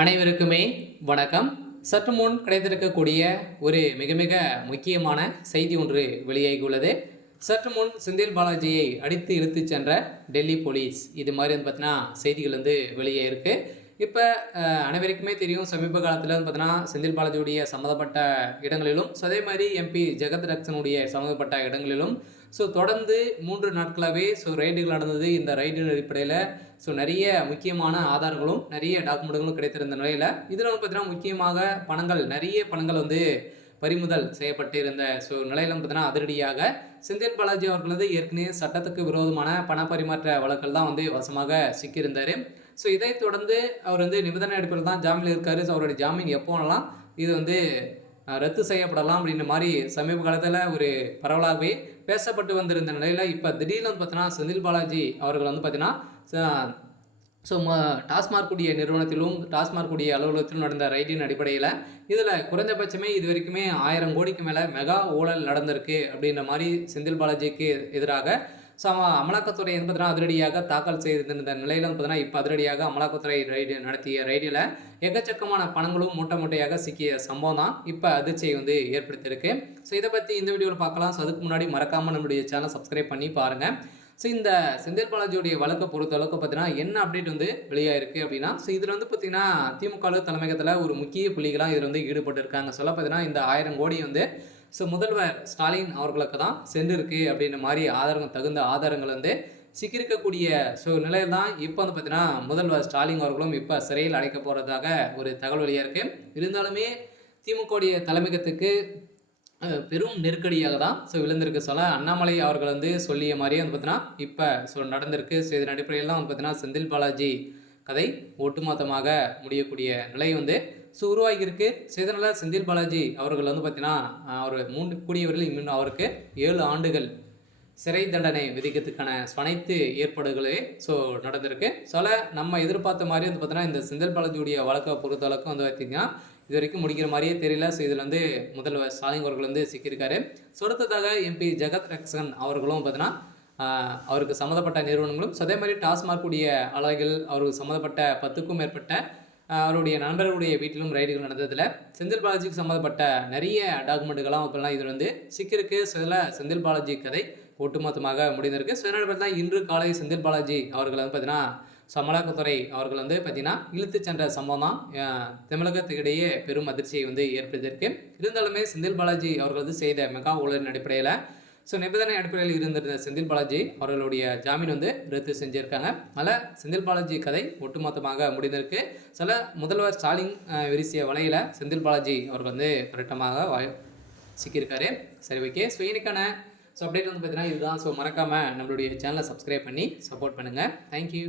அனைவருக்குமே வணக்கம். சற்று முன் கிடைத்திருக்கக்கூடிய ஒரு மிக மிக முக்கியமான செய்தி ஒன்று வெளியாகியுள்ளது. சற்று முன் செந்தில் பாலாஜியை அடித்து இழுத்துச் சென்ற டெல்லி போலீஸ், இது மாதிரி பார்த்தீங்கன்னா செய்திகள் வெளியே இருக்கு. இப்போ அனைவருக்குமே தெரியும், சமீப காலத்தில் பார்த்தீங்கன்னா செந்தில் பாலாஜியுடைய சம்மந்தப்பட்ட இடங்களிலும், அதே மாதிரி எம்பி ஜெகத் ரக்ஷனுடைய சம்மந்தப்பட்ட இடங்களிலும் தொடர்ந்து 3 நாட்களாகவே ரெய்டுகள் நடந்தது. இந்த ரைடின் அடிப்படையில் நிறைய முக்கியமான ஆதாரங்களும் நிறைய டாக்குமெண்ட்டுகளும் கிடைத்திருந்த நிலையில் இதில் பார்த்தீங்கன்னா முக்கியமாக நிறைய பணங்கள் பறிமுதல் செய்யப்பட்டு இருந்த நிலையில் பார்த்தீங்கன்னா அதிரடியாக செந்தில் பாலாஜி அவர்கள் ஏற்கனவே சட்டத்துக்கு விரோதமான பண பரிமாற்ற வழக்கில் தான் வசமாக சிக்கியிருந்தார். இதைத் தொடர்ந்து அவர் நிபந்தனை அடிப்படையில் தான் ஜாமீனில் இருக்கார். அவருடைய ஜாமீன் எப்போனலாம் இது ரத்து செய்யப்படலாம் அப்படின்ற மாதிரி சமீப காலத்தில் ஒரு பரவலாகவே பேசப்பட்டு வந்திருந்த நிலையில் இப்போ திடீர்னு பார்த்தீங்கன்னா செந்தில் பாலாஜி அவர்கள் பார்த்தீங்கன்னா டாஸ்மாக் கூடிய நிறுவனத்திலும் டாஸ்மாக் கூடிய அலுவலகத்திலும் நடந்த ரைடின் அடிப்படையில் இதில் குறைந்தபட்சமே இது வரைக்குமே 1000 கோடிக்கு மேலே மெகா ஊழல் நடந்திருக்கு அப்படின்ற மாதிரி செந்தில் பாலாஜிக்கு எதிராக அமலாக்கத்துறை பார்த்தீங்கன்னா அதிரடியாக தாக்கல் செய்திருந்த நிலையில் பார்த்தீங்கன்னா இப்போ அதிரடியாக அமலாக்கத்துறை நடத்திய ரைடில் எக்கச்சக்கமான பணங்களும் மூட்டையாக சிக்கிய சம்பவம் தான் இப்போ அதிர்ச்சியை ஏற்படுத்தியிருக்கு. இதை பற்றி இந்த வீடியோவில் பார்க்கலாம். அதுக்கு முன்னாடி மறக்காமல் நம்மளுடைய சேனல் சப்ஸ்கிரைப் பண்ணி பாருங்கள். இந்த செந்தில் பாலாஜியுடைய வழக்கை பொறுத்தளவுக்கு பார்த்தீங்கன்னா என்ன அப்டேட் வெளியாயிருக்கு அப்படின்னா, இதில் பார்த்தீங்கன்னா திமுக தலைமையகத்தில் ஒரு முக்கிய புள்ளிகளாக இதில் ஈடுபட்டு இருக்காங்க. பார்த்தீங்கன்னா இந்த 1000 கோடி முதல்வர் ஸ்டாலின் அவர்களுக்கு தான் சென்றிருக்கு அப்படின்ற மாதிரி தகுந்த ஆதாரங்கள் சிக்கியிருக்கக்கூடிய நிலையில் தான் இப்போ பார்த்தீங்கன்னா முதல்வர் ஸ்டாலின் அவர்களும் இப்போ சிறையில் அடைக்க போகிறதாக ஒரு தகவல் வெளியாக இருக்குது. இருந்தாலுமே திமுகவுடைய தலைமையகத்துக்கு பெரும் நெருக்கடியாக தான் விழுந்திருக்கு. அண்ணாமலை அவர்கள் சொல்லிய மாதிரியே பார்த்தீங்கன்னா இப்போ நடந்திருக்கு. இதன் அடிப்படையில் தான் பார்த்தீங்கன்னா செந்தில் பாலாஜி கதை ஒட்டுமொத்தமாக முடியக்கூடிய நிலை உருவாகியிருக்கு. இதனால் செந்தில் பாலாஜி அவர்கள் பார்த்தீங்கன்னா அவர் 3 கூடியவர்கள் இன்னும் அவருக்கு 7 ஆண்டுகள் சிறை தண்டனை விதிக்கிறதுக்கான அனைத்து ஏற்பாடுகளே நடந்திருக்கு. நம்ம எதிர்பார்த்த மாதிரி பார்த்தீங்கன்னா இந்த செந்தில் பாலாஜியுடைய வழக்கை பொறுத்தளவுக்கு பார்த்திங்கன்னா இது வரைக்கும் முடிக்கிற மாதிரியே தெரியல. இதில் முதல்வர் ஸ்டாலின் அவர்கள் சிக்கியிருக்காரு. அடுத்ததாக எம்பி ஜெகத் ரக்ஷன் அவர்களும் பார்த்தீங்கன்னா அவருக்கு சம்மந்தப்பட்ட நிறுவனங்களும் அதே மாதிரி டாஸ்மாக் கூடிய அலகுகள் அவருக்கு சம்மந்தப்பட்ட 10க்கும் மேற்பட்ட அவருடைய நண்பர்களுடைய வீட்டிலும் ரைடுகள் நடந்ததில் செந்தில் பாலாஜிக்கு சம்மந்தப்பட்ட நிறைய டாக்குமெண்ட்டுகள்லாம் இப்போலாம் இது சிக்கிருக்கு. செந்தில் பாலாஜி கதை ஒட்டுமொத்தமாக முடிந்திருக்கு. இதனால் தான் இன்று காலை செந்தில் பாலாஜி அவர்கள் பார்த்தீங்கன்னா அமலாக்கத்துறை அவர்கள் பார்த்தீங்கன்னா இழுத்து சென்ற சம்பவம் தான் தமிழகத்துக்கிடையே பெரும் அதிர்ச்சியை ஏற்படுத்தியிருக்கு. இருந்தாலுமே செந்தில் பாலாஜி அவர்கள் செய்த மெகா ஊழலின் அடிப்படையில் நிபந்தனை அடிப்படையில் இருந்திருந்த செந்தில் பாலாஜி அவர்களுடைய ஜாமீன் ரத்து செஞ்சுருக்காங்க. அதில் செந்தில் பாலாஜி கதை ஒட்டுமொத்தமாக முடிந்திருக்கு. முதல்வர் ஸ்டாலின் விரிசிய வலையில் செந்தில் பாலாஜி அவர்கள் பரட்டமாக சிக்கியிருக்காரு. சரி, ஓகே. இன்னைக்கான அப்டேட் பார்த்தீங்கன்னா இதுதான். மறக்காமல் நம்மளுடைய சேனலை சப்ஸ்கிரைப் பண்ணி சப்போர்ட் பண்ணுங்கள். தேங்க்யூ.